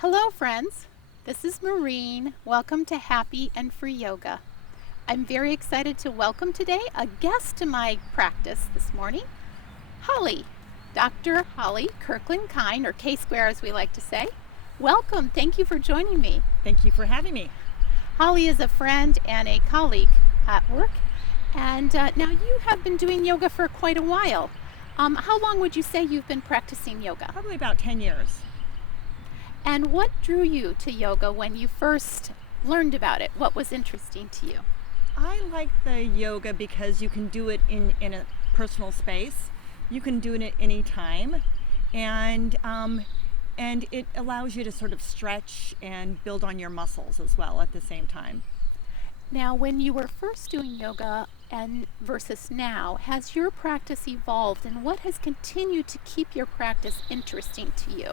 Hello, friends. This is Maureen. Welcome to Happy and Free Yoga. I'm very excited to welcome today a guest to my practice this morning, Holly, Dr. Holly Kirkland-Kyhn, or K-Square as we like to say. Welcome. Thank you for joining me. Thank you for having me. Holly is a friend and a colleague at work, and now you have been doing yoga for quite a while. How long would you say you've been practicing yoga? Probably about 10 years. And what drew you to yoga when you first learned about it? What was interesting to you? I like the yoga because you can do it in a personal space. You can do it at any time. And it allows you to sort of stretch and build on your muscles as well at the same time. Now, when you were first doing yoga and versus now, has your practice evolved, and what has continued to keep your practice interesting to you?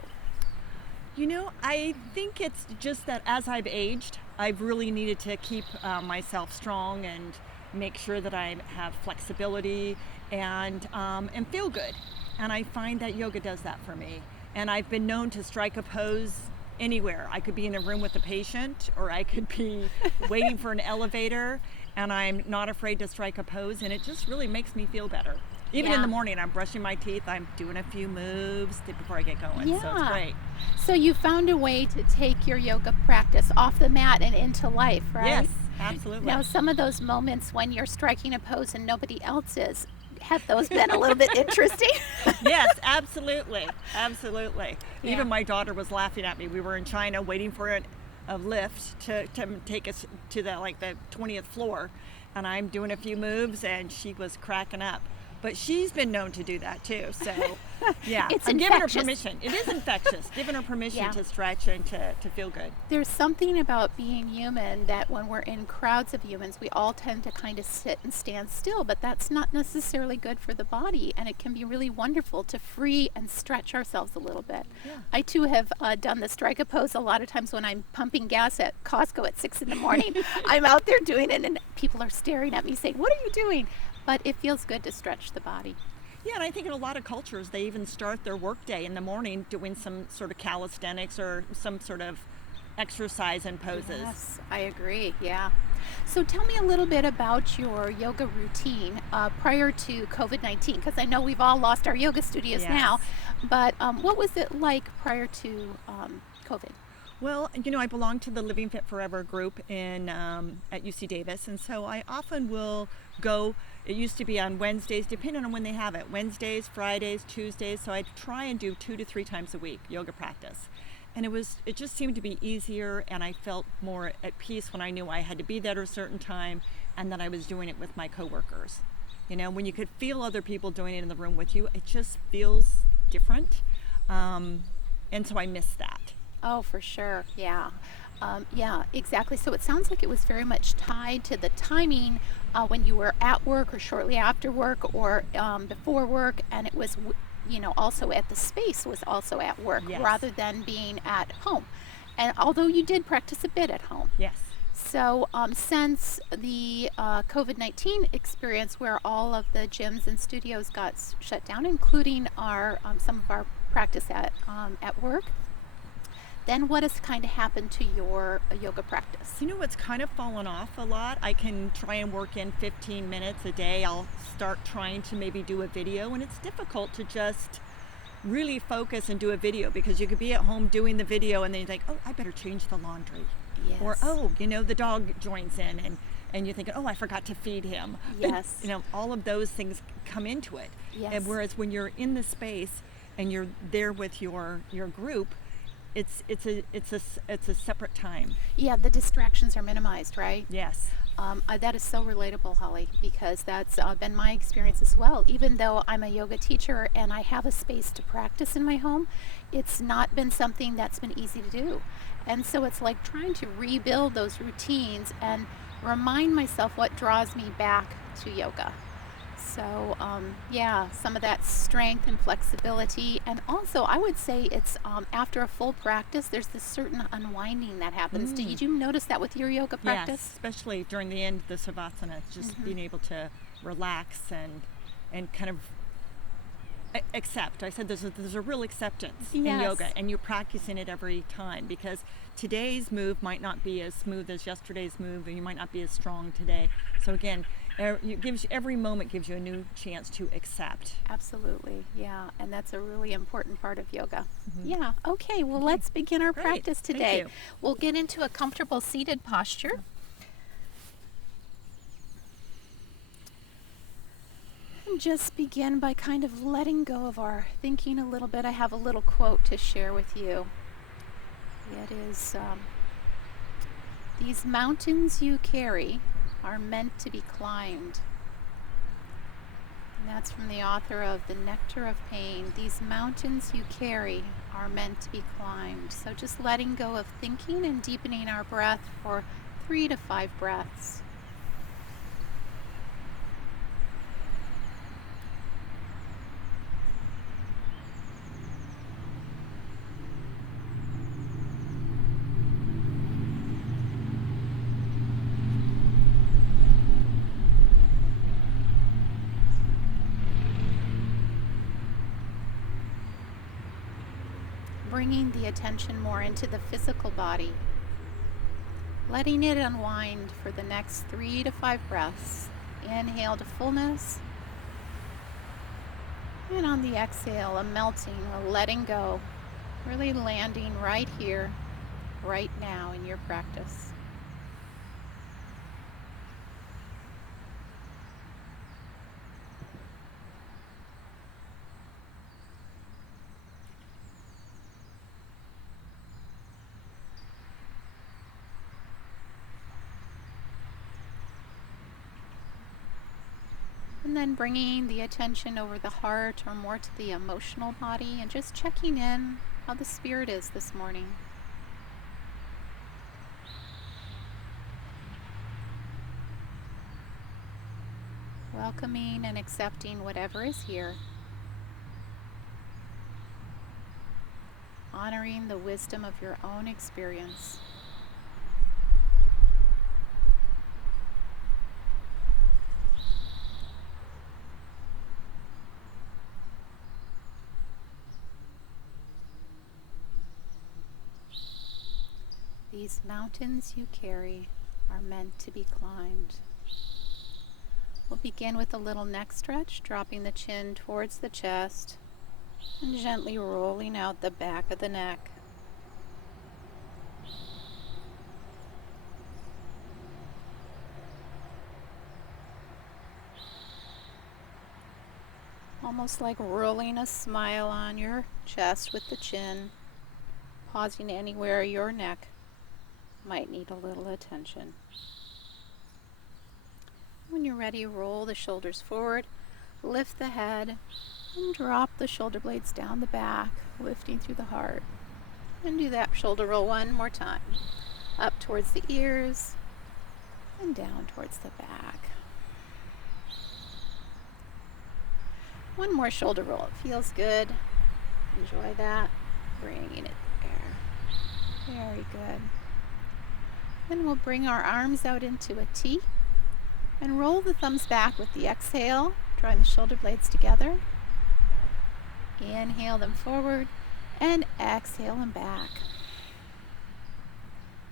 You know, I think it's just that as I've aged, I've really needed to keep myself strong and make sure that I have flexibility and feel good. And I find that yoga does that for me. And I've been known to strike a pose anywhere. I could be in a room with a patient, or I could be waiting for an elevator, and I'm not afraid to strike a pose, and it just really makes me feel better. Even in the morning, I'm brushing my teeth, I'm doing a few moves before I get going, so it's great. So you found a way to take your yoga practice off the mat and into life, right? Yes, absolutely. Now, some of those moments when you're striking a pose and nobody else is, have those been a little bit interesting? Yes, absolutely, absolutely. Yeah. Even my daughter was laughing at me. We were in China waiting for a lift to take us to the 20th floor, and I'm doing a few moves, and she was cracking up. But she's been known to do that too, so yeah. It's I'm giving her infectious. permission. It is infectious. Giving her permission to stretch and to feel good. There's something about being human that when we're in crowds of humans, we all tend to kind of sit and stand still, but that's not necessarily good for the body, and it can be really wonderful to free and stretch ourselves a little bit. Yeah. I too have done the strike a pose a lot of times when I'm pumping gas at Costco at 6 in the morning. I'm out there doing it, and people are staring at me saying, "What are you doing?" But it feels good to stretch the body. Yeah, and I think in a lot of cultures, they even start their workday in the morning doing some sort of calisthenics or some sort of exercise and poses. Yes, I agree, yeah. So tell me a little bit about your yoga routine prior to COVID-19, because I know we've all lost our yoga studios now, but what was it like prior to COVID? Well, you know, I belong to the Living Fit Forever group at UC Davis, and so I often will go. It used to be on Wednesdays, depending on when they have it, Wednesdays, Fridays, Tuesdays, so I try and do 2 to 3 times a week yoga practice. And it just seemed to be easier, and I felt more at peace when I knew I had to be there at a certain time and that I was doing it with my coworkers. You know, when you could feel other people doing it in the room with you, it just feels different. And so I miss that. Oh, for sure. Yeah. Yeah, exactly. So it sounds like it was very much tied to the timing when you were at work or shortly after work or before work, and it was, also at the space was also at work rather than being at home. And although you did practice a bit at home. Yes. So since the COVID-19 experience where all of the gyms and studios got shut down, including some of our practice at work, then what has kind of happened to your yoga practice? You know what's kind of fallen off a lot? I can try and work in 15 minutes a day. I'll start trying to maybe do a video, and it's difficult to just really focus and do a video because you could be at home doing the video and then you think, oh, I better change the laundry. Yes. Or, the dog joins in and you're thinking, oh, I forgot to feed him. Yes. And, all of those things come into it. Yes. And whereas when you're in the space and you're there with your group, it's a separate time. Yeah, the distractions are minimized, right? Yes. That is so relatable, Holly, because that's been my experience as well. Even though I'm a yoga teacher and I have a space to practice in my home, it's not been something that's been easy to do. And so it's like trying to rebuild those routines and remind myself what draws me back to yoga. So some of that strength and flexibility, and also I would say it's after a full practice there's this certain unwinding that happens. Did you notice that with your yoga practice? Yes, especially during the end, the Savasana, just being able to relax and kind of accept. I said there's a real acceptance in Yes. yoga, and you're practicing it every time, because today's move might not be as smooth as yesterday's move, and you might not be as strong today. So again, every moment gives you a new chance to accept. Absolutely, yeah, and that's a really important part of yoga. Mm-hmm. Yeah, okay, well, let's begin our Great. practice Thank today. you. We'll get into a comfortable seated posture. And just begin by kind of letting go of our thinking a little bit. I have a little quote to share with you. It is, these mountains you carry are meant to be climbed. And that's from the author of The Nectar of Pain. These mountains you carry are meant to be climbed. So just letting go of thinking and deepening our breath for 3 to 5 breaths. Bringing the attention more into the physical body, letting it unwind for the next 3 to 5 breaths. Inhale to fullness, and on the exhale, a melting, a letting go, really landing right here, right now in your practice. And then bringing the attention over the heart or more to the emotional body and just checking in how the spirit is this morning. Welcoming and accepting whatever is here. Honoring the wisdom of your own experience. These mountains you carry are meant to be climbed. We'll begin with a little neck stretch, dropping the chin towards the chest and gently rolling out the back of the neck. Almost like rolling a smile on your chest with the chin, pausing anywhere your neck might need a little attention. When you're ready, roll the shoulders forward, lift the head, and drop the shoulder blades down the back, lifting through the heart. And do that shoulder roll one more time. Up towards the ears, and down towards the back. One more shoulder roll. It feels good. Enjoy that. Bringing it there. Very good. Then we'll bring our arms out into a T and roll the thumbs back with the exhale, drawing the shoulder blades together. Inhale them forward and exhale them back.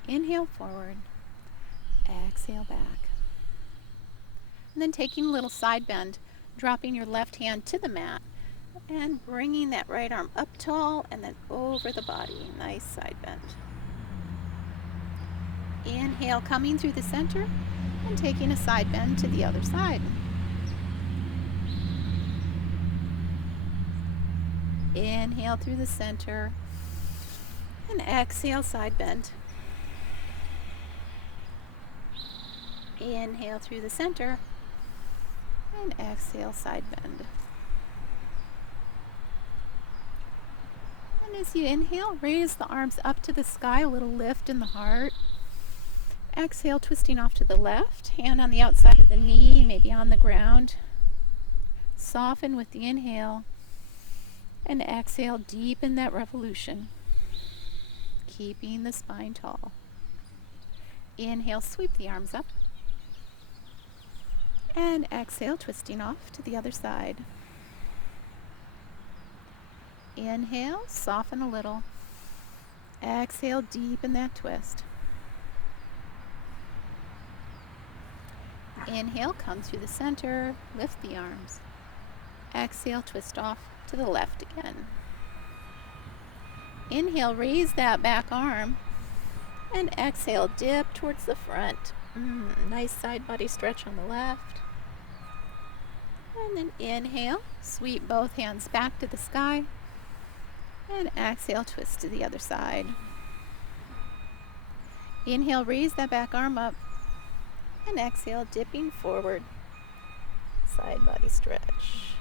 Inhale forward, exhale back. And then taking a little side bend, dropping your left hand to the mat and bringing that right arm up tall and then over the body. Nice side bend. Inhale, coming through the center and taking a side bend to the other side. Inhale through the center and exhale, side bend. Inhale through the center and exhale, side bend. And as you inhale, raise the arms up to the sky, a little lift in the heart. Exhale, twisting off to the left, hand on the outside of the knee, maybe on the ground. Soften with the inhale, and exhale, deepen that revolution, keeping the spine tall. Inhale, sweep the arms up, and exhale, twisting off to the other side. Inhale, soften a little. Exhale, deepen that twist. Inhale, come through the center, lift the arms. Exhale, twist off to the left again. Inhale, raise that back arm. And exhale, dip towards the front. Nice side body stretch on the left. And then inhale, sweep both hands back to the sky. And exhale, twist to the other side. Inhale, raise that back arm up. And exhale, dipping forward. Side body stretch.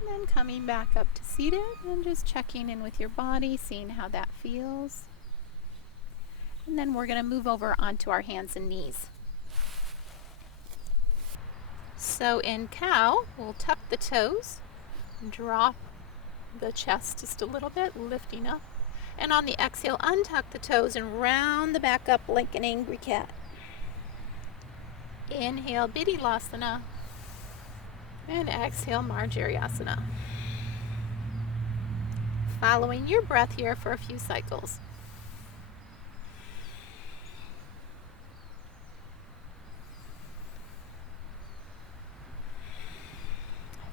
And then coming back up to seated and just checking in with your body, seeing how that feels. And then we're going to move over onto our hands and knees. So in cow, we'll tuck the toes, drop the chest just a little bit, lifting up. And on the exhale, untuck the toes and round the back up like an angry cat. Inhale, Bidhilasana. And exhale, Marjariasana. Following your breath here for a few cycles.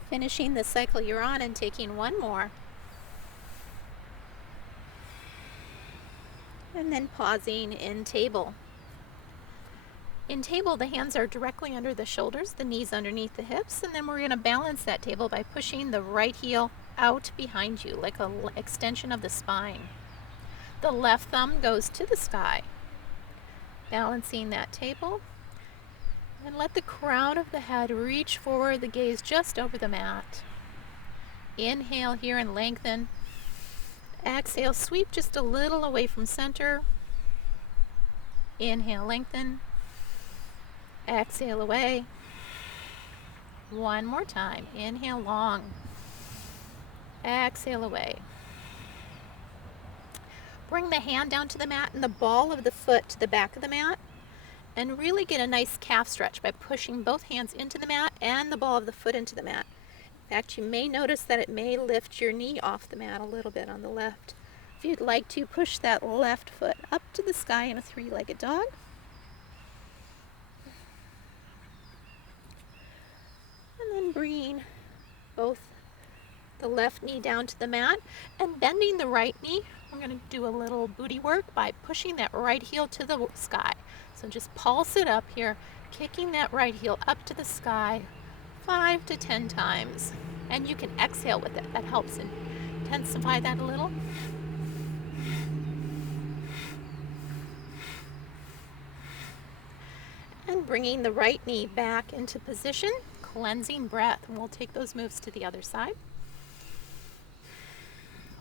Finishing the cycle you're on and taking one more. And then pausing in table. In table, the hands are directly under the shoulders, the knees underneath the hips, and then we're going to balance that table by pushing the right heel out behind you, like an extension of the spine. The left thumb goes to the sky. Balancing that table. And let the crown of the head reach forward, the gaze just over the mat. Inhale here and lengthen. Exhale, sweep just a little away from center. Inhale, lengthen. Exhale away. One more time. Inhale long. Exhale away. Bring the hand down to the mat and the ball of the foot to the back of the mat. And really get a nice calf stretch by pushing both hands into the mat and the ball of the foot into the mat. In fact, you may notice that it may lift your knee off the mat a little bit on the left. If you'd like to, push that left foot up to the sky in a three-legged dog. And then bringing both the left knee down to the mat and bending the right knee. We're going to do a little booty work by pushing that right heel to the sky. So just pulse it up here, kicking that right heel up to the sky 5 to 10 times. And you can exhale with it. That helps intensify that a little. And bringing the right knee back into position, cleansing breath. And we'll take those moves to the other side.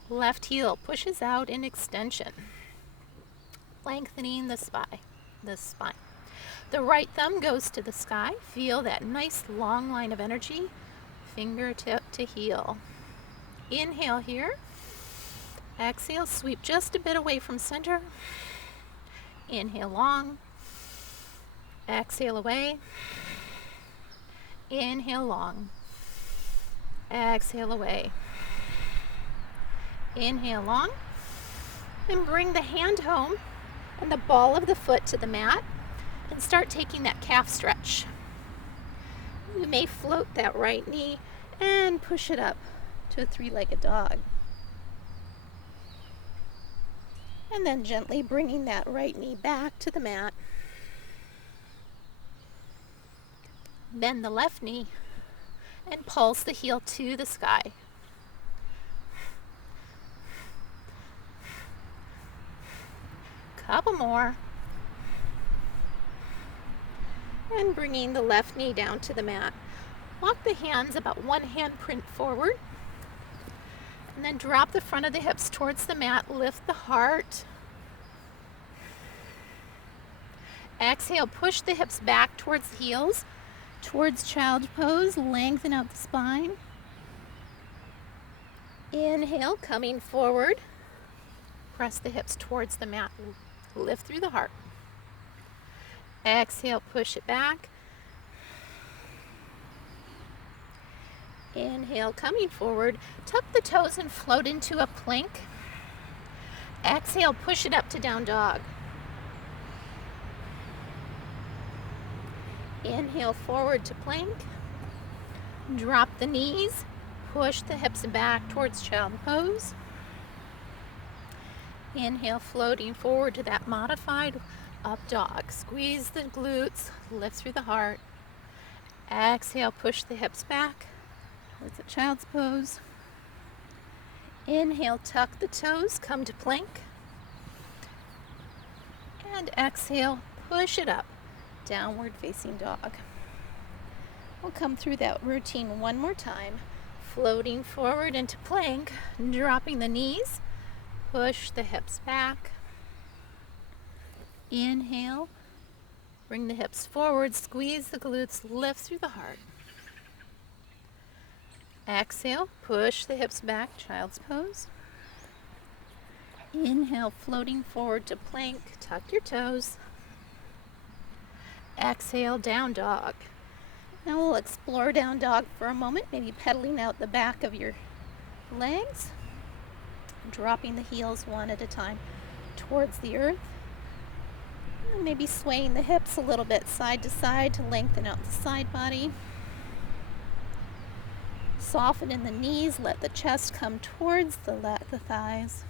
Left heel pushes out in extension, lengthening the spine. The right thumb goes to the sky. Feel that nice long line of energy, fingertip to heel. Inhale here. Exhale, sweep just a bit away from center. Inhale long. Exhale away. Inhale long. Exhale away. Inhale long. And bring the hand home and the ball of the foot to the mat and start taking that calf stretch. You may float that right knee and push it up to a three-legged dog. And then gently bringing that right knee back to the mat. Bend the left knee and pulse the heel to the sky. Couple more. And bringing the left knee down to the mat. Walk the hands about one handprint forward. And then drop the front of the hips towards the mat. Lift the heart. Exhale, push the hips back towards the heels. Towards child pose, lengthen out the spine. Inhale, coming forward. Press the hips towards the mat. Lift through the heart. Exhale, push it back. Inhale, coming forward, tuck the toes and float into a plank. Exhale, push it up to down dog. Inhale, forward to plank. Drop the knees, push the hips back towards child pose. Inhale, floating forward to that modified up dog. Squeeze the glutes, lift through the heart. Exhale, push the hips back towards a child's pose. Inhale, tuck the toes, come to plank. And exhale, push it up, downward facing dog. We'll come through that routine one more time. Floating forward into plank, dropping the knees, push the hips back. Inhale, bring the hips forward, squeeze the glutes, lift through the heart. Exhale, push the hips back, child's pose. Inhale, floating forward to plank, tuck your toes. Exhale, down dog. Now we'll explore down dog for a moment, maybe pedaling out the back of your legs, dropping the heels one at a time towards the earth. And maybe swaying the hips a little bit side to side to lengthen out the side body. Soften in the knees, let the chest come towards the thighs.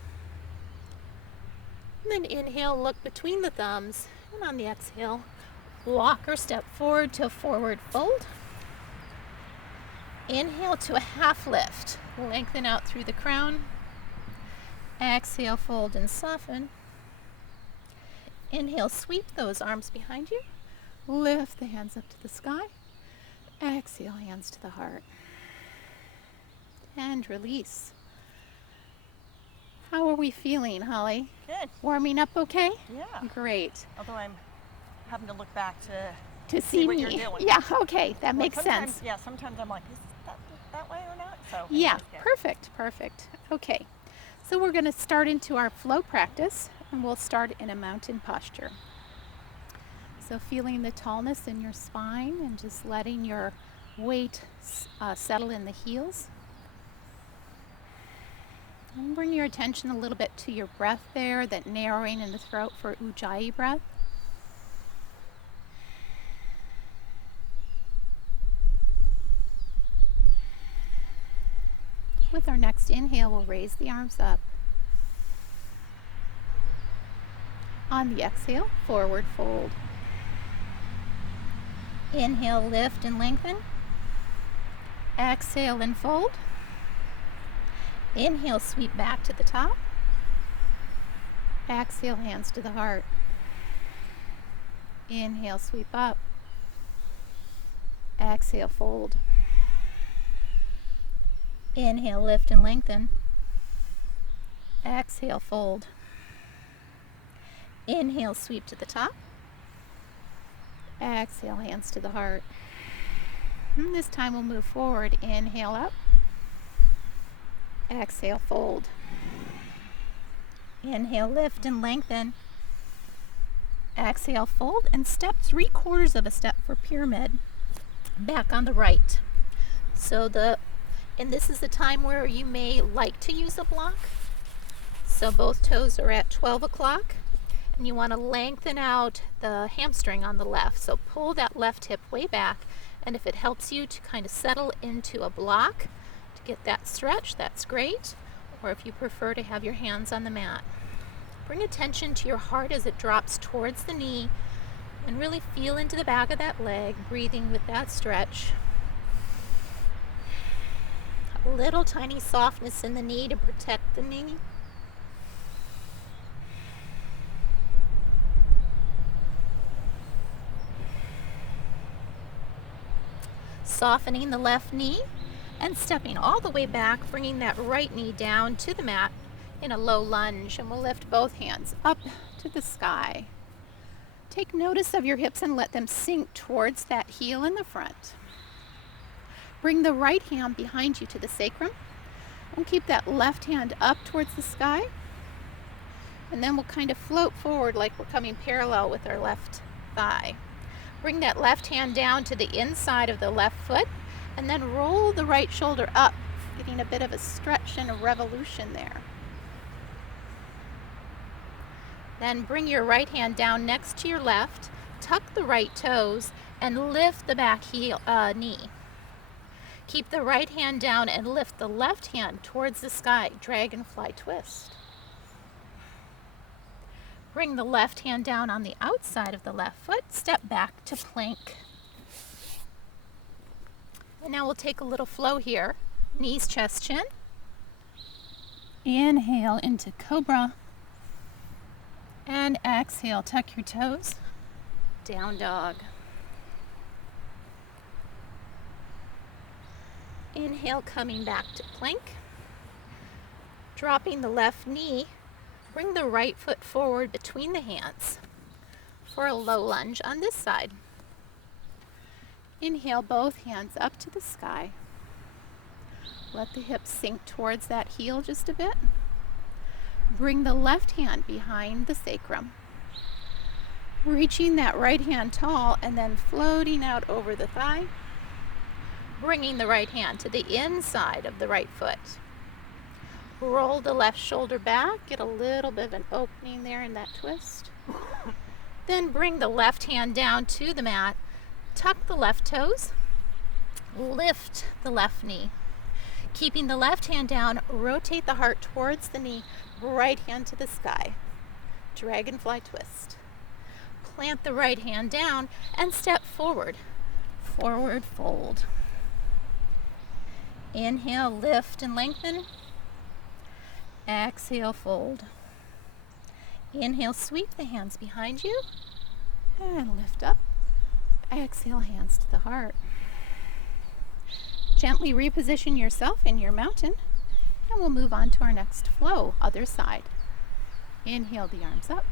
And then inhale, look between the thumbs, and on the exhale, walk or step forward to a forward fold. Inhale to a half lift, lengthen out through the crown. Exhale, fold and soften. Inhale, sweep those arms behind you. Lift the hands up to the sky. Exhale, hands to the heart. And release. How are we feeling, Holly? Good. Warming up okay? Yeah. Great. Although I'm having to look back to See what me. you're doing. Yeah, okay, that Well, makes sense. Yeah, sometimes I'm like, is that way or not? So Yeah, anyways, perfect. Okay, so we're going to start into our flow practice, and we'll start in a mountain posture. So feeling the tallness in your spine and just letting your weight settle in the heels. And bring your attention a little bit to your breath there, that narrowing in the throat for Ujjayi breath. With our next inhale, we'll raise the arms up. On the exhale, forward fold. Inhale, lift and lengthen. Exhale and fold. Inhale, sweep back to the top. Exhale, hands to the heart. Inhale, sweep up. Exhale, fold. Inhale, lift and lengthen. Exhale, fold. Inhale, sweep to the top. Exhale, hands to the heart. And this time we'll move forward. Inhale up. Exhale, fold. Inhale, lift and lengthen. Exhale, fold, and step 3/4 of a step for pyramid. Back on the right. And this is the time where you may like to use a block. So both toes are at 12 o'clock, and you want to lengthen out the hamstring on the left. So pull that left hip way back, and if it helps you to kind of settle into a block, get that stretch, that's great. Or if you prefer to have your hands on the mat. Bring attention to your heart as it drops towards the knee and really feel into the back of that leg, breathing with that stretch. A little tiny softness in the knee to protect the knee. Softening the left knee. And stepping all the way back, bringing that right knee down to the mat in a low lunge. And we'll lift both hands up to the sky. Take notice of your hips and let them sink towards that heel in the front. Bring the right hand behind you to the sacrum. And keep that left hand up towards the sky. And then we'll kind of float forward like we're coming parallel with our left thigh. Bring that left hand down to the inside of the left foot. And then roll the right shoulder up, getting a bit of a stretch and a revolution there. Then bring your right hand down next to your left, tuck the right toes, and lift the back knee. Keep the right hand down and lift the left hand towards the sky, dragonfly twist. Bring the left hand down on the outside of the left foot, step back to plank. And now we'll take a little flow here, knees, chest, chin. Inhale into cobra. And exhale, tuck your toes, down dog. Inhale, coming back to plank. Dropping the left knee, bring the right foot forward between the hands for a low lunge on this side. Inhale, both hands up to the sky. Let the hips sink towards that heel just a bit. Bring the left hand behind the sacrum. Reaching that right hand tall and then floating out over the thigh. Bringing the right hand to the inside of the right foot. Roll the left shoulder back, get a little bit of an opening there in that twist. Then bring the left hand down to the mat, tuck the left toes, lift the left knee. Keeping the left hand down, rotate the heart towards the knee, right hand to the sky. Dragonfly twist. Plant the right hand down and step forward. Forward fold. Inhale, lift and lengthen. Exhale, fold. Inhale, sweep the hands behind you and lift up. Exhale, hands to the heart. Gently reposition yourself in your mountain, and we'll move on to our next flow, other side. Inhale, the arms up.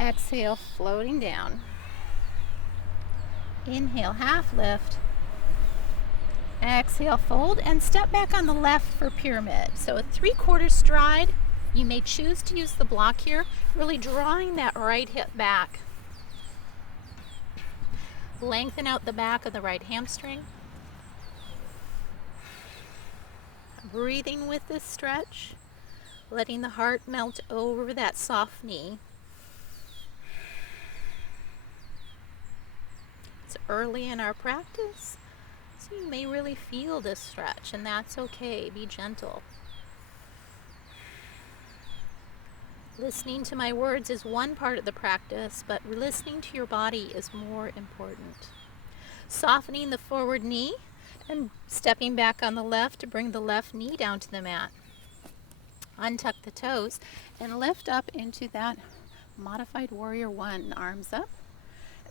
Exhale, floating down. Inhale, half lift. Exhale, fold, and step back on the left for pyramid. So a 3/4 stride. You may choose to use the block here, really drawing that right hip back. Lengthen out the back of the right hamstring. Breathing with this stretch, letting the heart melt over that soft knee. It's early in our practice, so you may really feel this stretch, and that's okay. Be gentle. Listening to my words is one part of the practice, but listening to your body is more important. Softening the forward knee and stepping back on the left to bring the left knee down to the mat. Untuck the toes and lift up into that modified warrior one, arms up.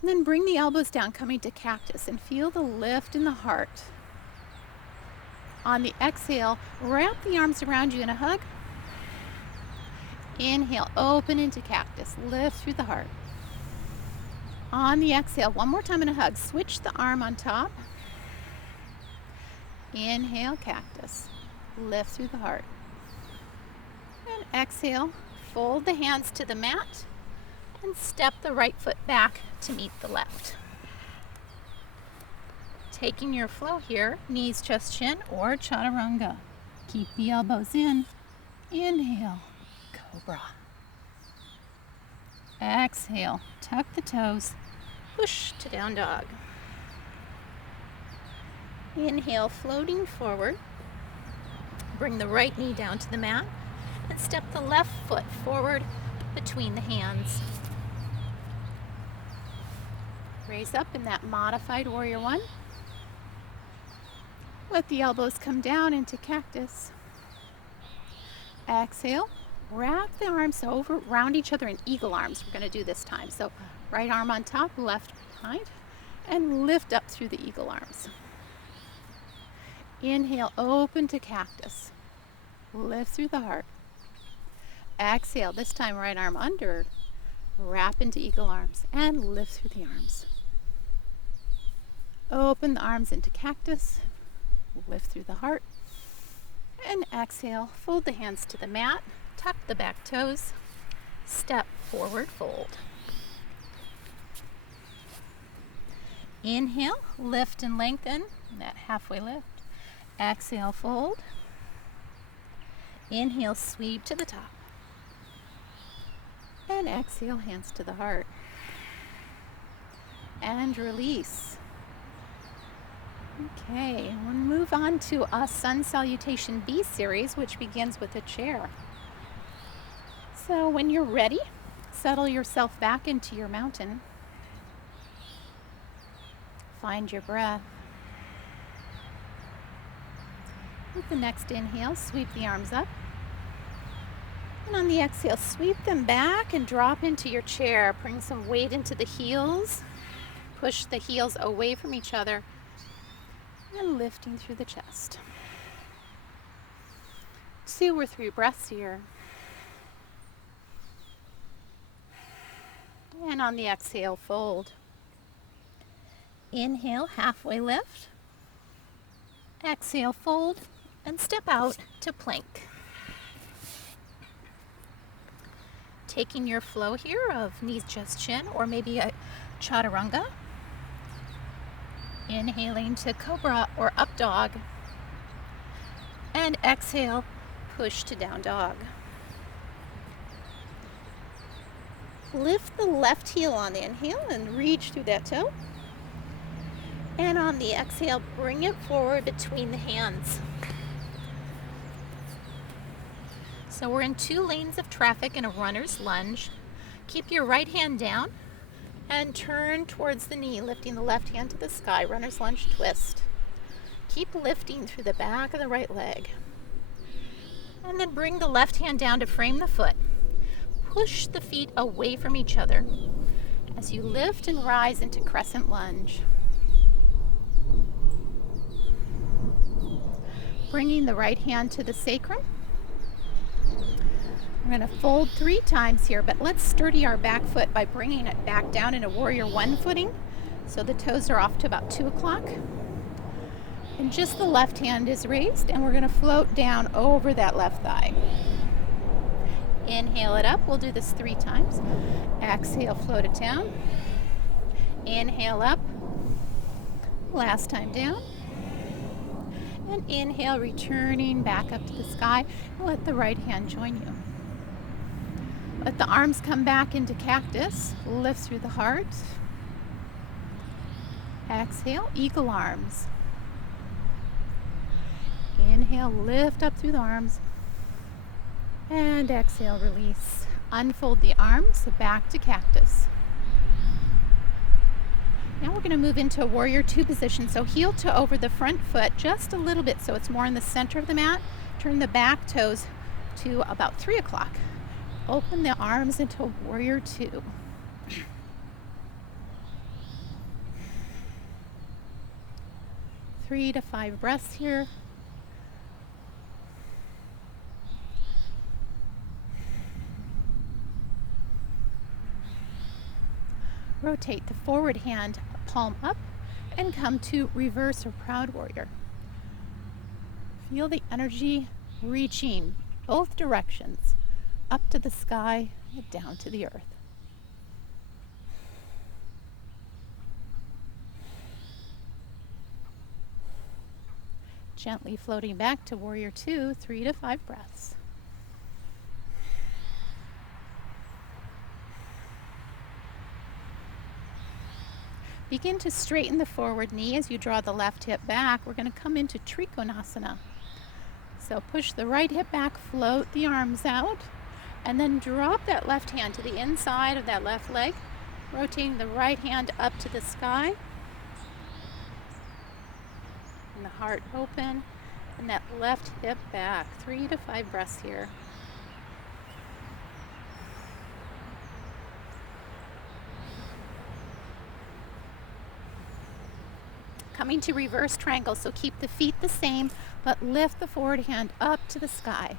And then bring the elbows down, coming to cactus, and feel the lift in the heart. On the exhale, wrap the arms around you in a hug. Inhale, open into cactus, lift through the heart. On the exhale, one more time in a hug, switch the arm on top. Inhale, cactus, lift through the heart. And exhale, fold the hands to the mat and step the right foot back to meet the left. Taking your flow here, knees, chest, chin, or chaturanga. Keep the elbows in. Inhale, cobra. Exhale, tuck the toes, push to down dog. Inhale, floating forward. Bring the right knee down to the mat and step the left foot forward between the hands. Raise up in that modified warrior one. Let the elbows come down into cactus. Exhale, wrap the arms over, round each other in eagle arms. We're going to do this time. So right arm on top, left behind, and lift up through the eagle arms. Inhale, open to cactus. Lift through the heart. Exhale, this time right arm under, wrap into eagle arms, and lift through the arms. Open the arms into cactus, lift through the heart, and exhale, fold the hands to the mat, tuck the back toes, step forward fold. Inhale, lift and lengthen, that halfway lift. Exhale, fold. Inhale, sweep to the top. And exhale, hands to the heart. And release. Okay, we'll move on to a Sun Salutation B series, which begins with a chair. So when you're ready, settle yourself back into your mountain. Find your breath. With the next inhale, sweep the arms up. And on the exhale, sweep them back and drop into your chair. Bring some weight into the heels. Push the heels away from each other. And lifting through the chest. 2 or 3 breaths here. And on the exhale, fold. Inhale, halfway lift. Exhale, fold, and step out to plank. Taking your flow here of knees, chest, chin, or maybe a chaturanga. Inhaling to cobra or up dog. And exhale, push to down dog. Lift the left heel on the inhale and reach through that toe. And on the exhale, bring it forward between the hands. So we're in 2 lanes of traffic in a runner's lunge. Keep your right hand down and turn towards the knee, lifting the left hand to the sky. Runner's lunge twist. Keep lifting through the back of the right leg. And then bring the left hand down to frame the foot. Push the feet away from each other as you lift and rise into crescent lunge. Bringing the right hand to the sacrum. We're going to fold 3 times here, but let's sturdy our back foot by bringing it back down in a warrior 1 footing. So the toes are off to about 2 o'clock. And just the left hand is raised, and we're going to float down over that left thigh. Inhale it up. We'll do this 3 times. Exhale, float it down. Inhale up. Last time down. And inhale, returning back up to the sky. And let the right hand join you. Let the arms come back into cactus. Lift through the heart. Exhale, eagle arms. Inhale, lift up through the arms. And exhale, release. Unfold the arms, back to cactus. Now we're going to move into a warrior 2 position. So heel to over the front foot just a little bit so it's more in the center of the mat. Turn the back toes to about 3 o'clock. Open the arms into warrior 2. Three to 5 breaths here. Rotate the forward hand, palm up, and come to reverse or proud warrior. Feel the energy reaching both directions, up to the sky and down to the earth. Gently floating back to warrior 2, 3 to 5 breaths. Begin to straighten the forward knee as you draw the left hip back. We're going to come into Trikonasana. So push the right hip back, float the arms out, and then drop that left hand to the inside of that left leg, rotating the right hand up to the sky. And the heart open, and that left hip back. 3 to 5 breaths here. Coming to reverse triangle, so keep the feet the same, but lift the forward hand up to the sky.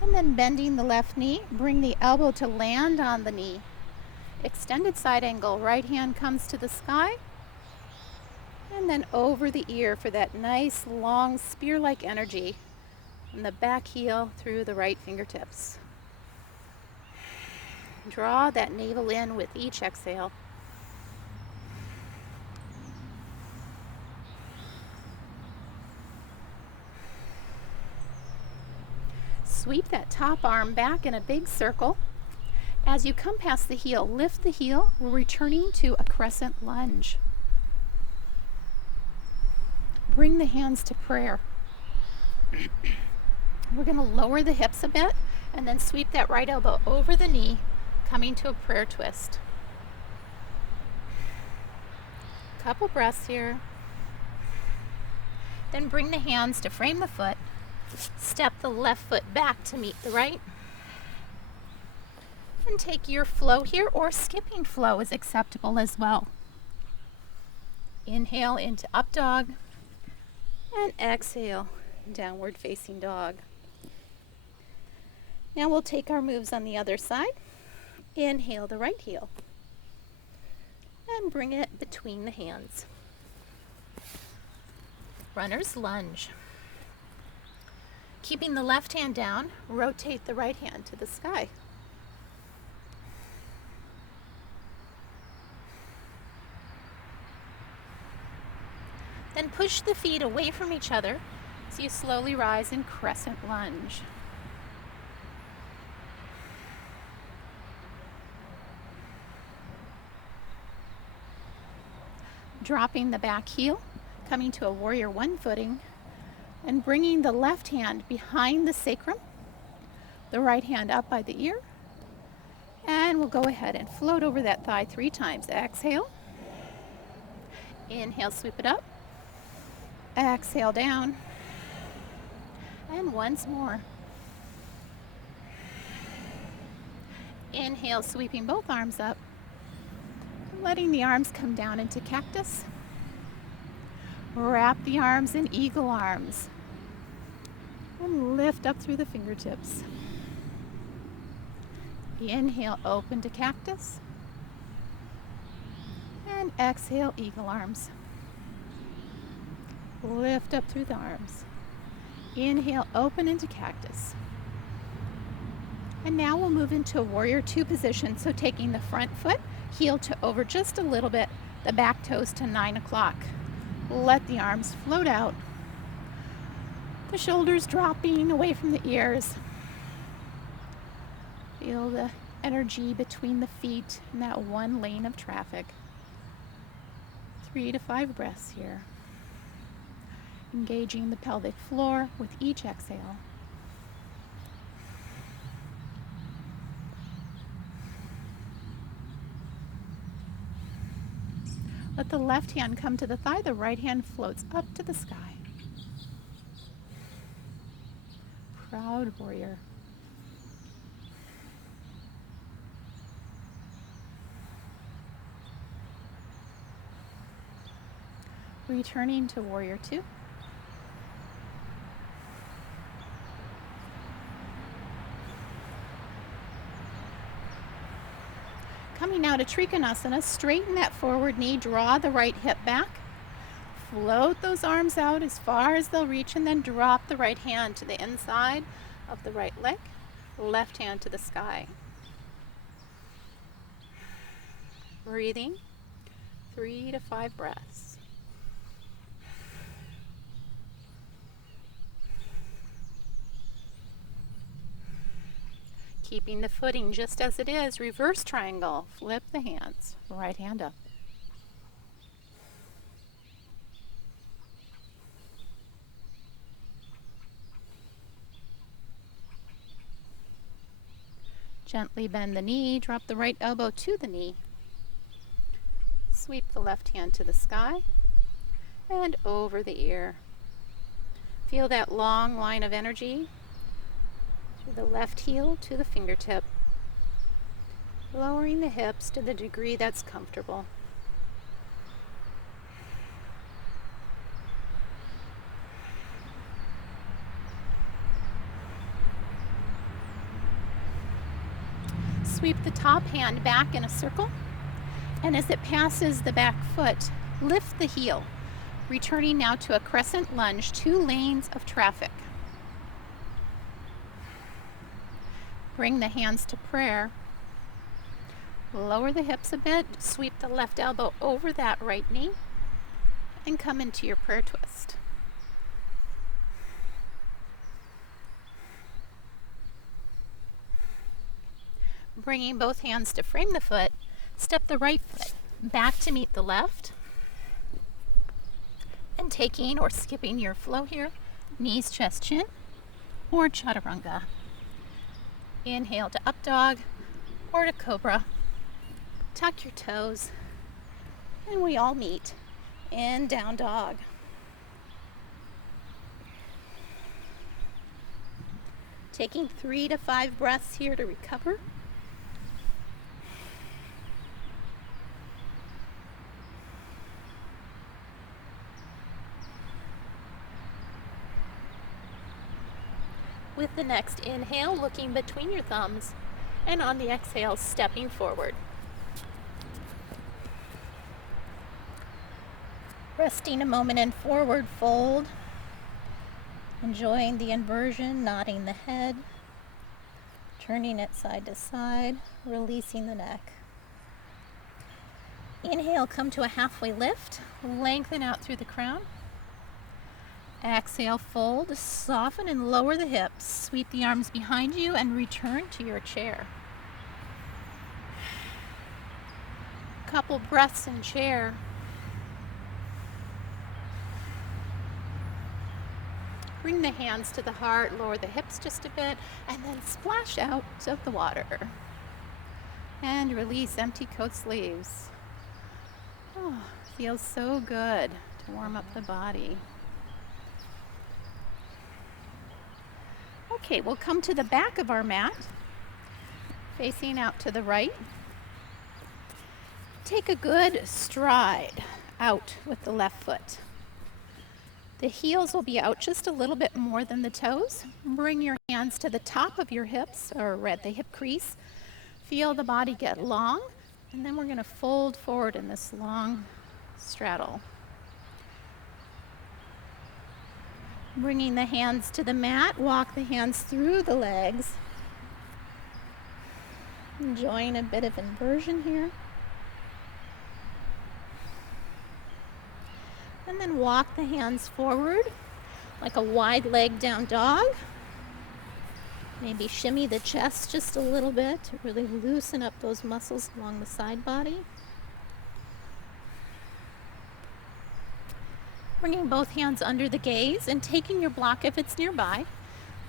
And then bending the left knee, bring the elbow to land on the knee. Extended side angle, right hand comes to the sky, and then over the ear for that nice long spear-like energy. and the back heel through the right fingertips. Draw that navel in with each exhale. Sweep that top arm back in a big circle. As you come past the heel, lift the heel. We're returning to a crescent lunge. Bring the hands to prayer. We're going to lower the hips a bit and then sweep that right elbow over the knee, coming to a prayer twist. Couple breaths here. Then bring the hands to frame the foot. Step the left foot back to meet the right. And take your flow here, or skipping flow is acceptable as well. Inhale into up dog and exhale, downward facing dog. Now we'll take our moves on the other side. Inhale the right heel and bring it between the hands. Runner's lunge. Keeping the left hand down, rotate the right hand to the sky. Then push the feet away from each other as you slowly rise in crescent lunge. Dropping the back heel, coming to a warrior one footing, and bringing the left hand behind the sacrum, the right hand up by the ear, and we'll go ahead and float over that thigh 3 times. Exhale. Inhale, sweep it up. Exhale down. And once more. Inhale, sweeping both arms up. Letting the arms come down into cactus. Wrap the arms in eagle arms. And lift up through the fingertips. Inhale, open to cactus. And exhale, eagle arms. Lift up through the arms. Inhale, open into cactus. And now we'll move into a warrior two position. So taking the front foot, heel to over just a little bit, the back toes to 9 o'clock. Let the arms float out. The shoulders dropping away from the ears. Feel the energy between the feet in that one lane of traffic. 3 to 5 breaths here. Engaging the pelvic floor with each exhale. Let the left hand come to the thigh, the right hand floats up to the sky. Proud warrior. Returning to warrior two. Coming now to Trikonasana, straighten that forward knee, draw the right hip back, float those arms out as far as they'll reach, and then drop the right hand to the inside of the right leg, left hand to the sky. Breathing, 3 to 5 breaths. Keeping the footing just as it is, reverse triangle, flip the hands, right hand up. Gently bend the knee, drop the right elbow to the knee. Sweep the left hand to the sky and over the ear. Feel that long line of energy through the left heel to the fingertip, lowering the hips to the degree that's comfortable. Sweep the top hand back in a circle, and as it passes the back foot, lift the heel, returning now to a crescent lunge, 2 lanes of traffic. Bring the hands to prayer. Lower the hips a bit, sweep the left elbow over that right knee, and come into your prayer twist. Bringing both hands to frame the foot, step the right foot back to meet the left, and taking or skipping your flow here, knees, chest, chin, or chaturanga. Inhale to up dog or to cobra. Tuck your toes, and we all meet in down dog. Taking 3 to 5 breaths here to recover. With the next inhale, looking between your thumbs, and on the exhale, stepping forward. Resting a moment in forward fold, enjoying the inversion, nodding the head, turning it side to side, releasing the neck. Inhale, come to a halfway lift, lengthen out through the crown. Exhale, fold, soften and lower the hips. Sweep the arms behind you and return to your chair. Couple breaths in chair. Bring the hands to the heart, lower the hips just a bit, and then splash out of the water. And release, empty coat sleeves. Oh, feels so good to warm up the body. Okay, we'll come to the back of our mat, facing out to the right. Take a good stride out with the left foot. The heels will be out just a little bit more than the toes. Bring your hands to the top of your hips, or at the hip crease. Feel the body get long, and then we're going to fold forward in this long straddle. Bringing the hands to the mat, walk the hands through the legs. Enjoying a bit of inversion here. And then walk the hands forward like a wide leg down dog. Maybe shimmy the chest just a little bit to really loosen up those muscles along the side body. Bringing both hands under the gaze and taking your block if it's nearby.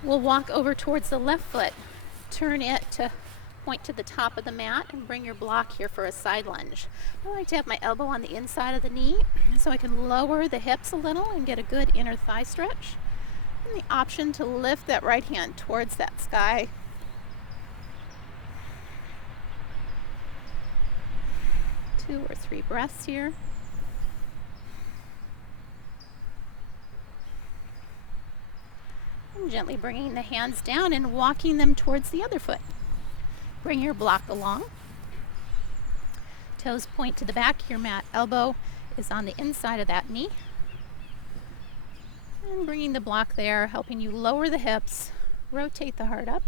We'll walk over towards the left foot. Turn it to point to the top of the mat and bring your block here for a side lunge. I like to have my elbow on the inside of the knee so I can lower the hips a little and get a good inner thigh stretch. And the option to lift that right hand towards that sky. Two or three breaths here. And gently bringing the hands down and walking them towards the other foot. Bring your block along. Toes point to the back of your mat. Elbow is on the inside of that knee. And bringing the block there, helping you lower the hips, rotate the heart up.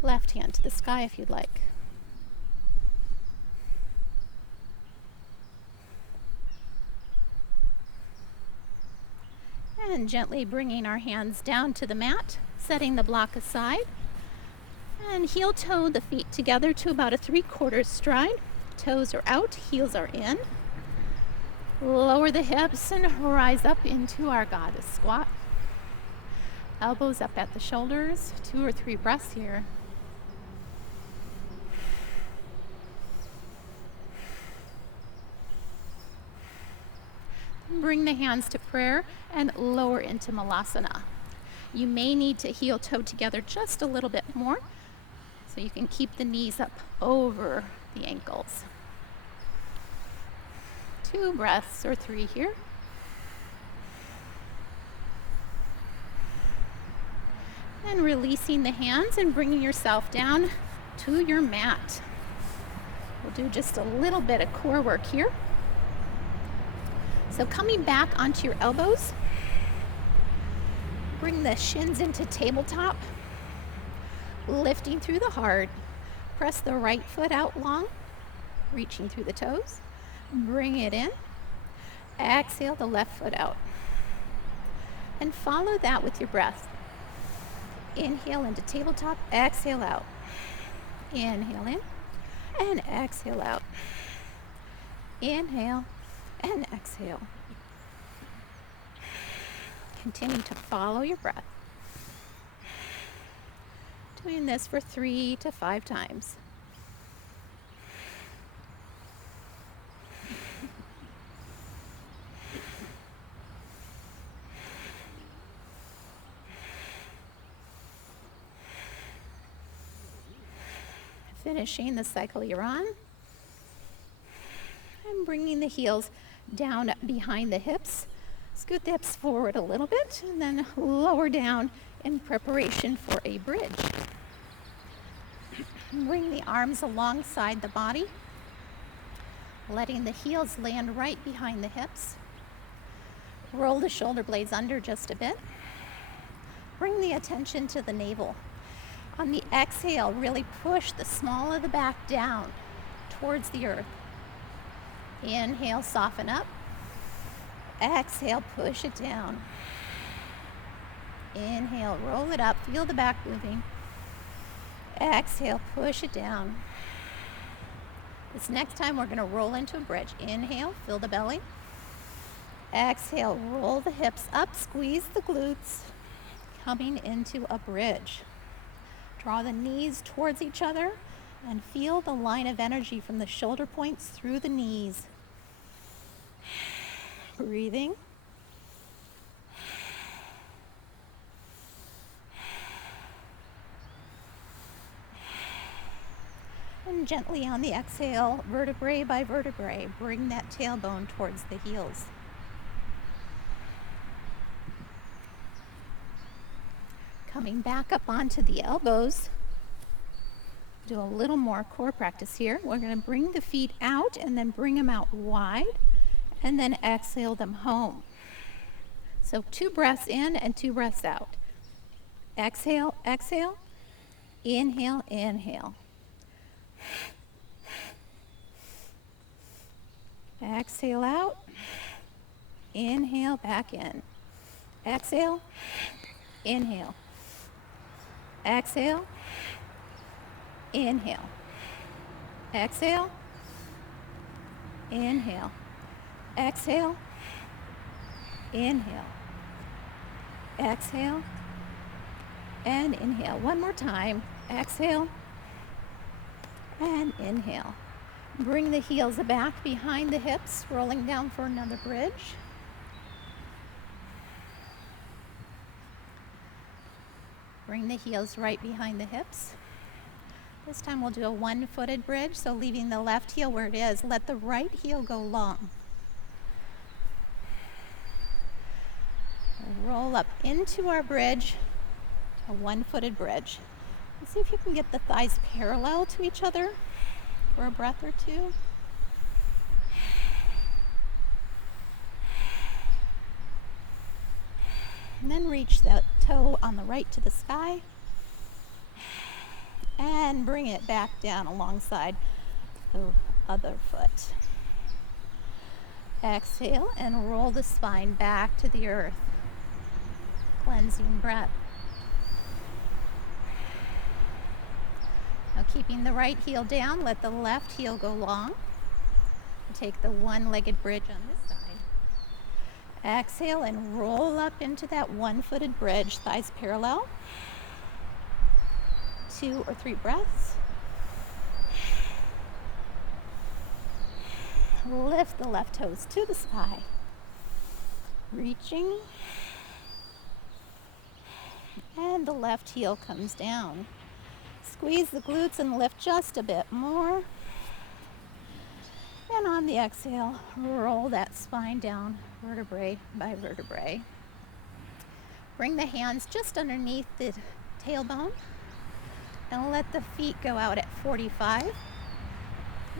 Left hand to the sky if you'd like. And gently bringing our hands down to the mat, setting the block aside. And heel toe the feet together to about a 3/4 stride. Toes are out, heels are in. Lower the hips and rise up into our goddess squat. Elbows up at the shoulders. 2 or 3 breaths here. Bring the hands to prayer and lower into malasana. You may need to heel toe together just a little bit more so you can keep the knees up over the ankles. 2 breaths or 3 here. And releasing the hands and bringing yourself down to your mat. We'll do just a little bit of core work here. So coming back onto your elbows, bring the shins into tabletop. Lifting through the heart, press the right foot out long, reaching through the toes. Bring it in. Exhale the left foot out. And follow that with your breath. Inhale into tabletop, exhale out. Inhale in, and exhale out. Inhale, and exhale. Continue to follow your breath. Doing this for 3 to 5 times. Finishing the cycle you're on. And bringing the heels down behind the hips. Scoot the hips forward a little bit and then lower down in preparation for a bridge. Bring the arms alongside the body, letting the heels land right behind the hips. Roll the shoulder blades under just a bit. Bring the attention to the navel. On the exhale, really push the small of the back down towards the earth. Inhale, soften up. Exhale, push it down. Inhale, roll it up, feel the back moving. Exhale, push it down. This next time we're going to roll into a bridge. Inhale, fill the belly. Exhale, roll the hips up, squeeze the glutes, coming into a bridge. Draw the knees towards each other and feel the line of energy from the shoulder points through the knees. Breathing. And gently on the exhale, vertebrae by vertebrae, bring that tailbone towards the heels. Coming back up onto the elbows. Do a little more core practice here. We're going to bring the feet out and then bring them out wide and then exhale them home. So 2 breaths in and 2 breaths out. Exhale, exhale. Inhale, inhale. Exhale out. Inhale, back in. Exhale, inhale. Exhale, inhale. Exhale, inhale. Exhale, inhale. Exhale, and inhale. One more time. Exhale, and inhale. Bring the heels back behind the hips, rolling down for another bridge. Bring the heels right behind the hips. This time we'll do a one-footed bridge, so leaving the left heel where it is. Let the right heel go long. Roll up into our bridge, a one-footed bridge. Let's see if you can get the thighs parallel to each other for a breath or two. And then reach that toe on the right to the sky. And bring it back down alongside the other foot. Exhale and roll the spine back to the earth. Cleansing breath. Now keeping the right heel down, let the left heel go long. Take the one-legged bridge on this side. Exhale and roll up into that one-footed bridge, thighs parallel. 2 or 3 breaths. Lift the left toes to the sky. Reaching. And the left heel comes down. Squeeze the glutes and lift just a bit more. And on the exhale, roll that spine down, vertebrae by vertebrae. Bring the hands just underneath the tailbone and let the feet go out at 45.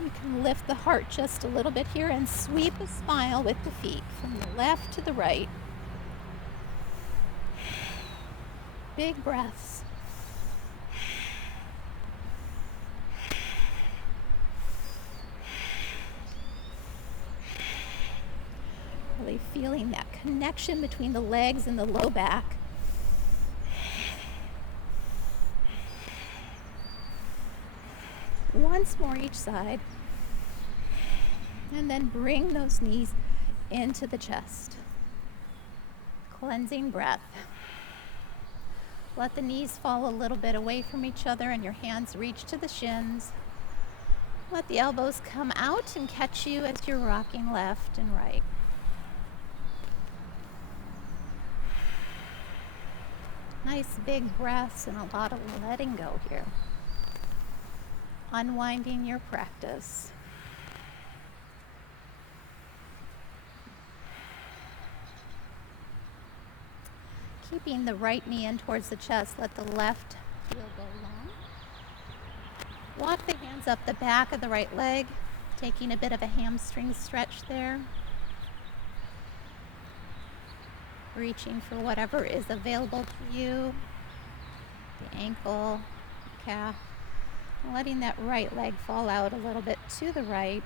You can lift the heart just a little bit here and sweep a smile with the feet from the left to the right. Big breaths. Really feeling that connection between the legs and the low back. Once more each side. And then bring those knees into the chest. Cleansing breath. Let the knees fall a little bit away from each other and your hands reach to the shins. Let the elbows come out and catch you as you're rocking left and right. Nice big breaths and a lot of letting go here. Unwinding your practice. Keeping the right knee in towards the chest, let the left heel go long. Walk the hands up the back of the right leg, taking a bit of a hamstring stretch there. Reaching for whatever is available to you, the ankle, the calf, and letting that right leg fall out a little bit to the right.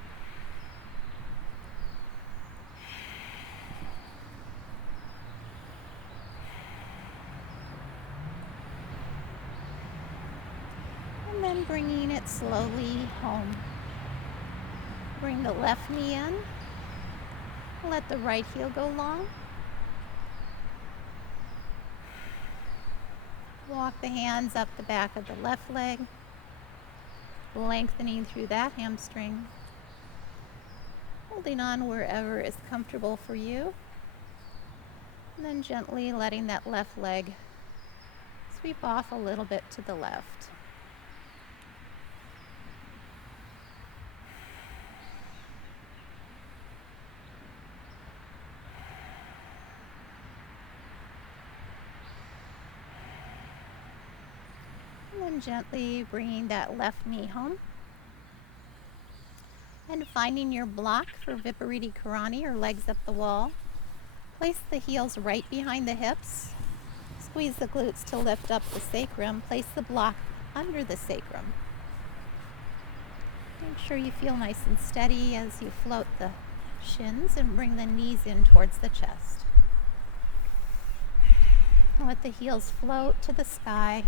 And then bringing it slowly home. Bring the left knee in, let the right heel go long. Walk the hands up the back of the left leg, lengthening through that hamstring, holding on wherever is comfortable for you, and then gently letting that left leg sweep off a little bit to the left. And gently bringing that left knee home. And finding your block for Viparita Karani, or legs up the wall. Place the heels right behind the hips. Squeeze the glutes to lift up the sacrum. Place the block under the sacrum. Make sure you feel nice and steady as you float the shins and bring the knees in towards the chest. Let the heels float to the sky.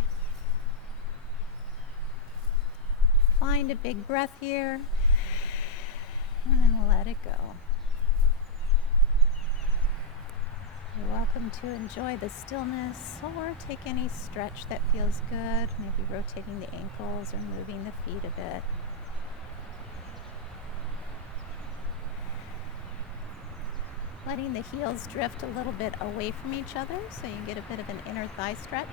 Find a big breath here, and then let it go. You're welcome to enjoy the stillness or take any stretch that feels good, maybe rotating the ankles or moving the feet a bit. Letting the heels drift a little bit away from each other so you get a bit of an inner thigh stretch.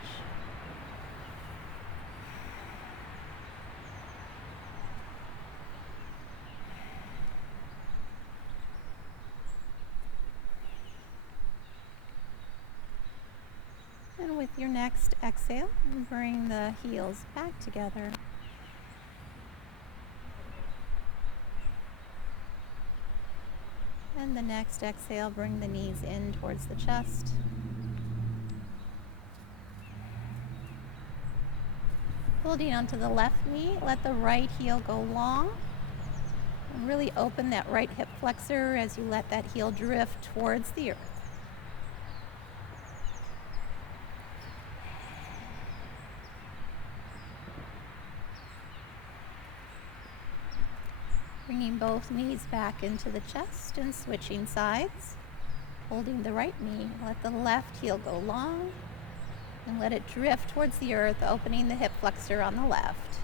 And with your next exhale, bring the heels back together. And the next exhale, bring the knees in towards the chest. Holding onto the left knee, let the right heel go long. And really open that right hip flexor as you let that heel drift towards the earth. Bringing both knees back into the chest and switching sides. Holding the right knee, let the left heel go long and let it drift towards the earth, opening the hip flexor on the left.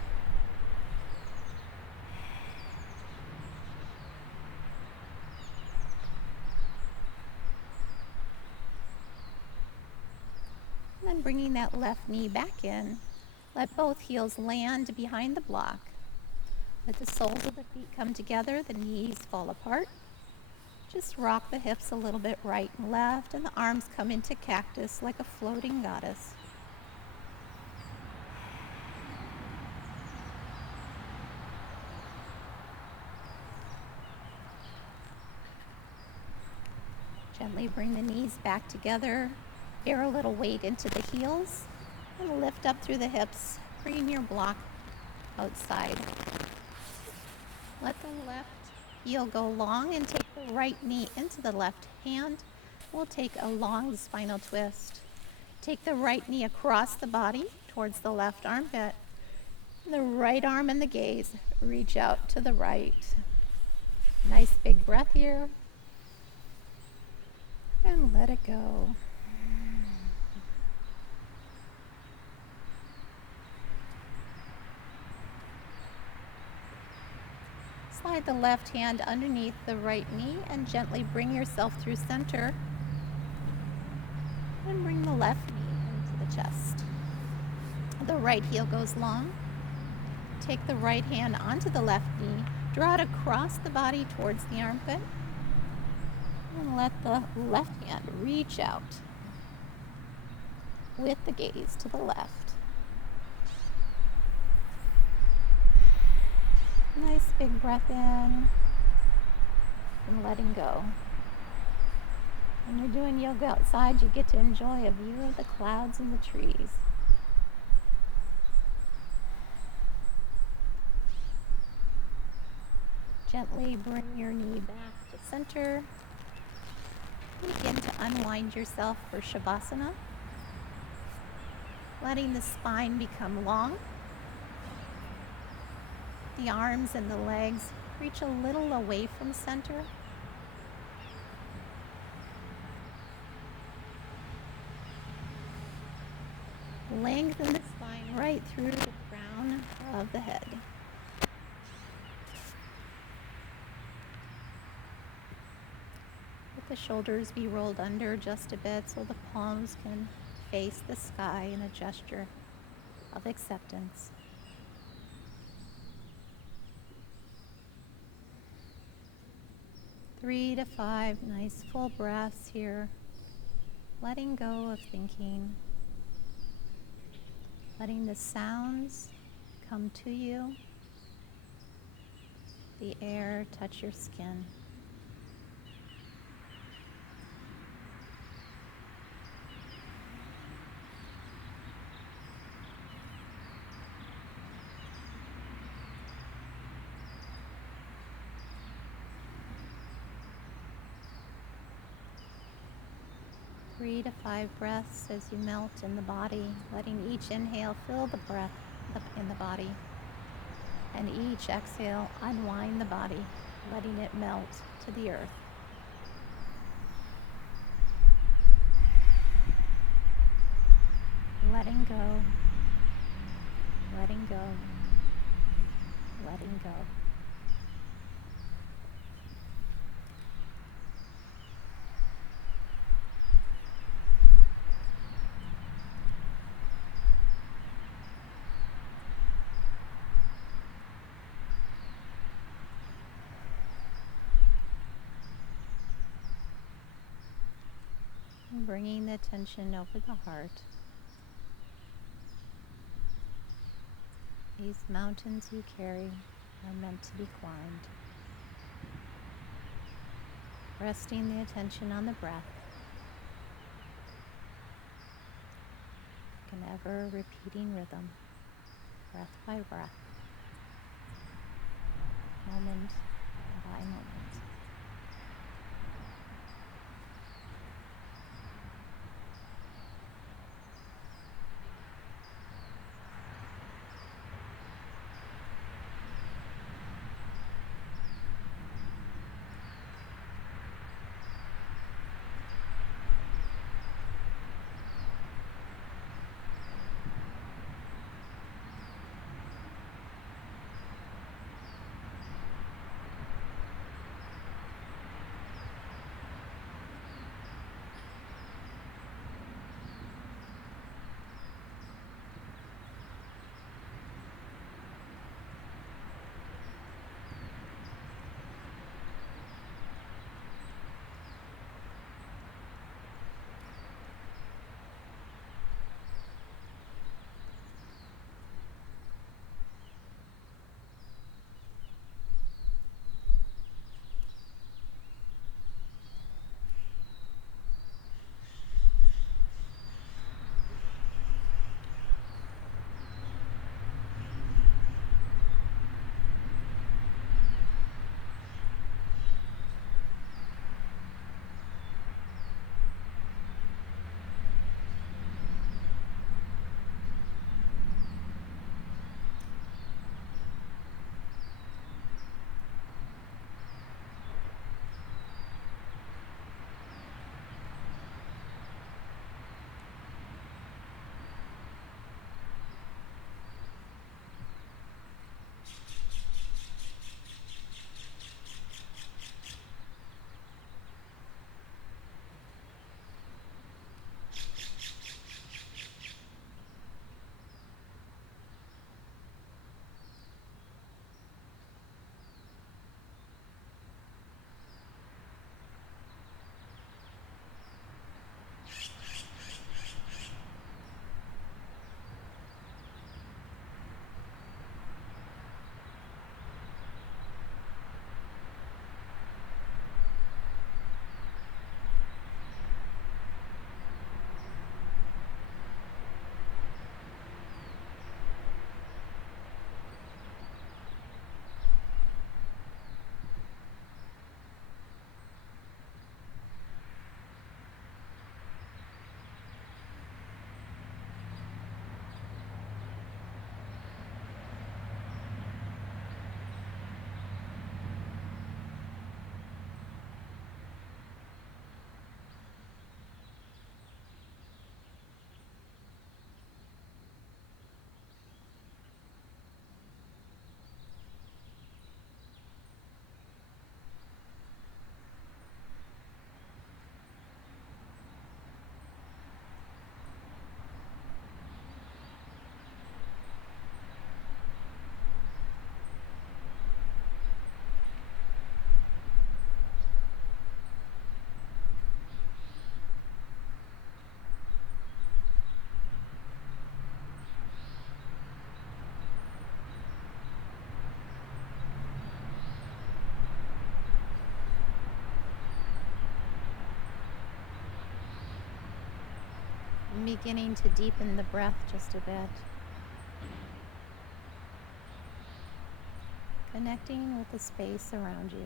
And then bringing that left knee back in, let both heels land behind the block. Let the soles of the feet come together, the knees fall apart. Just rock the hips a little bit right and left, and the arms come into cactus like a floating goddess. Gently bring the knees back together, bear a little weight into the heels, and lift up through the hips, bringing your block outside. Let the left heel go long and take the right knee into the left hand. We'll take a long spinal twist. Take the right knee across the body towards the left armpit. The right arm and the gaze reach out to the right. Nice big breath here. And let it go. Slide the left hand underneath the right knee and gently bring yourself through center. And bring the left knee into the chest. The right heel goes long. Take the right hand onto the left knee. Draw it across the body towards the armpit. And let the left hand reach out with the gaze to the left. Nice big breath in and letting go. When you're doing yoga outside, you get to enjoy a view of the clouds and the trees. Gently bring your knee back to center. Begin to unwind yourself for Savasana. Letting the spine become long. The arms and the legs reach a little away from center. Lengthen the spine right through the crown of the head. Let the shoulders be rolled under just a bit so the palms can face the sky in a gesture of acceptance. Three to 5 nice full breaths here, letting go of thinking, letting the sounds come to you, the air touch your skin. Three to 5 breaths as you melt in the body, letting each inhale fill the breath up in the body, and each exhale unwind the body, letting it melt to the earth. Letting go, letting go, letting go. Bringing the attention over the heart. These mountains you carry are meant to be climbed. Resting the attention on the breath. An ever repeating rhythm, breath by breath, moment by moment. I'm beginning to deepen the breath just a bit. Connecting with the space around you.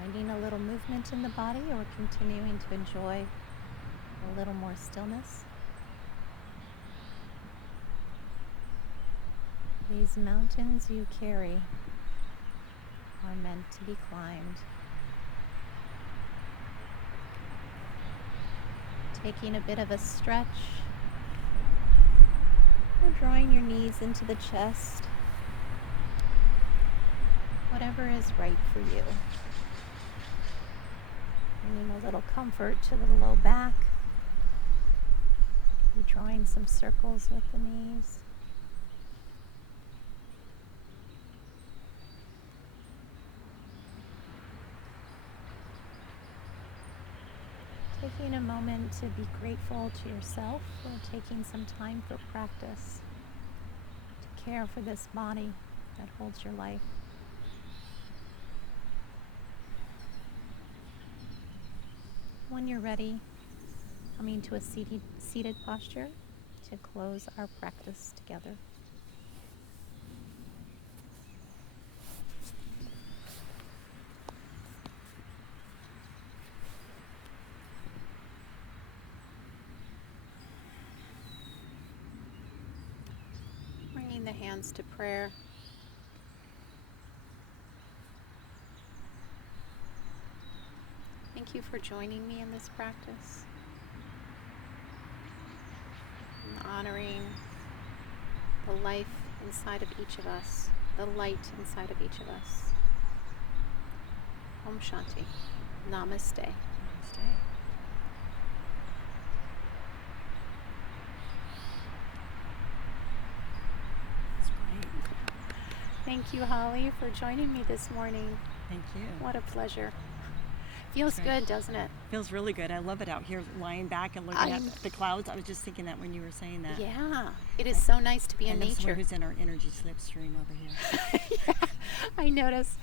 Finding a little movement in the body or continuing to enjoy a little more stillness. These mountains you carry are meant to be climbed. Taking a bit of a stretch, or drawing your knees into the chest, whatever is right for you. Bringing a little comfort to the low back. You're drawing some circles with the knees. Taking a moment to be grateful to yourself for taking some time for practice, to care for this body that holds your life. When you're ready, coming to a seated posture to close our practice together. Bringing the hands to prayer. Thank you for joining me in this practice. And honoring the life inside of each of us, the light inside of each of us. Om Shanti. Namaste. Namaste. That's great. Thank you, Holly, for joining me this morning. Thank you. What a pleasure. Feels Great. good, doesn't it? Feels really good. I love it out here lying back and looking at the clouds. I was just thinking that when you were saying that. Yeah, it is so nice to be in And that's nature. who's in our energy slipstream over here. Yeah, I notice.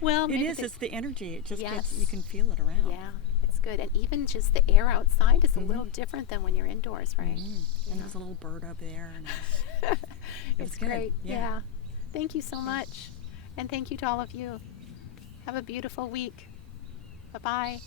Well, It maybe is. It's the energy. It just Yes. gets, you can feel it around. Yeah, it's good. And even just the air outside is a little different than when you're indoors, right? And there's a little bird over there. And It's good. great. Yeah. Yeah. Thank you so much. And thank you to all of you. Have a beautiful week. Bye-bye.